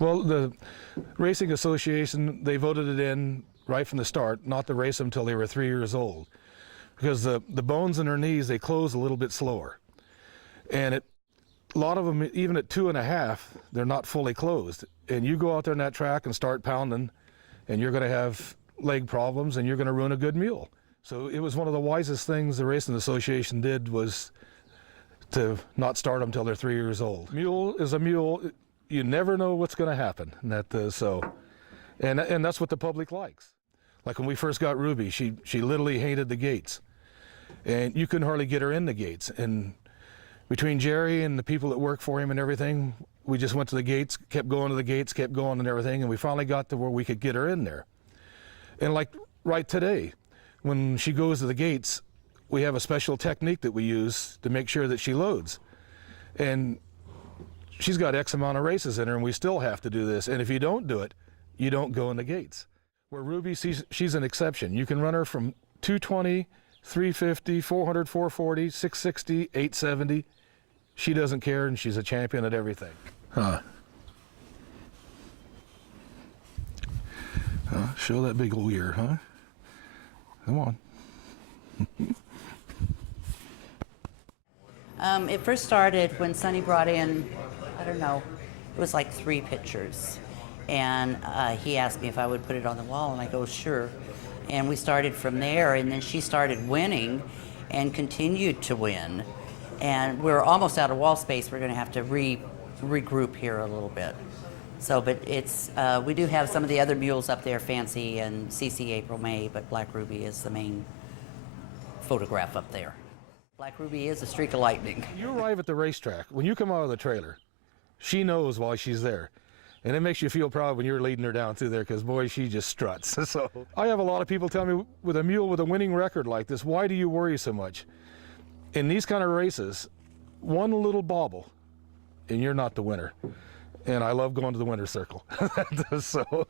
Well, the Racing Association, they voted it in right from the start, not to race them until they were 3 years old, because the bones in their knees, they close a little bit slower. And a lot of them, even at 2.5, they're not fully closed. And you go out there on that track and start pounding, and you're going to have leg problems, and you're going to ruin a good mule. So it was one of the wisest things the Racing Association did, was to not start them until they're 3 years old. Mule is a mule. You never know what's going to happen. And that's what the public likes. Like when we first got Ruby, she literally hated the gates, and you couldn't hardly get her in the gates. And between Jerry and the people that work for him and everything, we just went to the gates, kept going to the gates, kept going and everything, and we finally got to where we could get her in there. And like right today, when she goes to the gates, we have a special technique that we use to make sure that she loads. And she's got X amount of races in her, and we still have to do this. And if you don't do it, you don't go in the gates. Where Ruby, she's an exception. You can run her from 220, 350, 400, 440, 660, 870. She doesn't care, and she's a champion at everything. Show that big old ear, huh? Come on. It first started when Sonny brought in, I don't know, it was like 3 pictures. And he asked me if I would put it on the wall, and I go, sure. And we started from there, and then she started winning and continued to win. And we're almost out of wall space. We're going to have to regroup here a little bit. So, but it's, we do have some of the other mules up there, Fancy and CC April May, but Black Ruby is the main photograph up there. Black Ruby is a streak of lightning. You arrive at the racetrack, when you come out of the trailer, she knows why she's there. And it makes you feel proud when you're leading her down through there, because boy, she just struts. So I have a lot of people tell me, with a mule with a winning record like this, why do you worry so much? In these kind of races, one little bobble, and you're not the winner. And I love going to the winner's circle. So.